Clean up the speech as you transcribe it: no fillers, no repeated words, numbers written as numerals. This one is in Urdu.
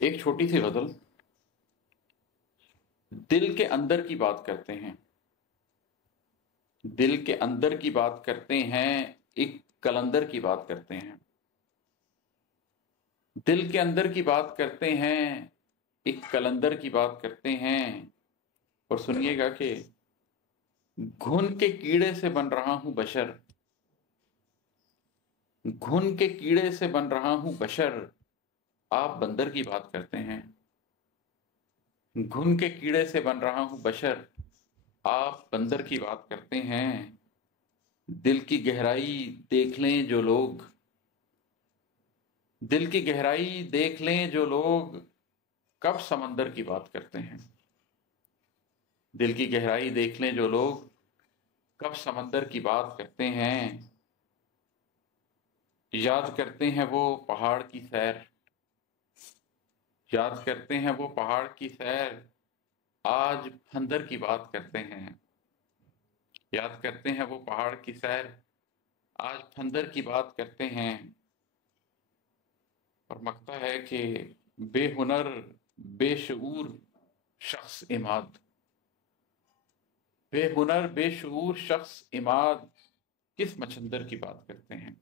ایک چھوٹی سی غزل، دل کے اندر کی بات کرتے ہیں، دل کے اندر کی بات کرتے ہیں، ایک کلندر کی بات کرتے ہیں، دل کے اندر کی بات کرتے ہیں، ایک کلندر کی بات کرتے ہیں، اور سنیے گا کہ گھن کے کیڑے سے بن رہا ہوں بشر، گھن کے کیڑے سے بن رہا ہوں بشر، آپ بندر کی بات کرتے ہیں، گھن کے کیڑے سے بن رہا ہوں بشر، آپ بندر کی بات کرتے ہیں، دل کی گہرائی دیکھ لیں جو لوگ، دل کی گہرائی دیکھ لیں جو لوگ، کب سمندر کی بات کرتے ہیں، دل کی گہرائی دیکھ لیں جو لوگ، کب سمندر کی بات کرتے ہیں، یاد کرتے ہیں وہ پہاڑ کی سیر، یاد کرتے ہیں وہ پہاڑ کی سیر، آج بندر کی بات کرتے ہیں، یاد کرتے ہیں وہ پہاڑ کی سیر، آج بندر کی بات کرتے ہیں، اور مکتا ہے کہ بے ہنر بے شعور شخص عماد، بے ہنر بے شعور شخص عماد، کس مچھندر کی بات کرتے ہیں،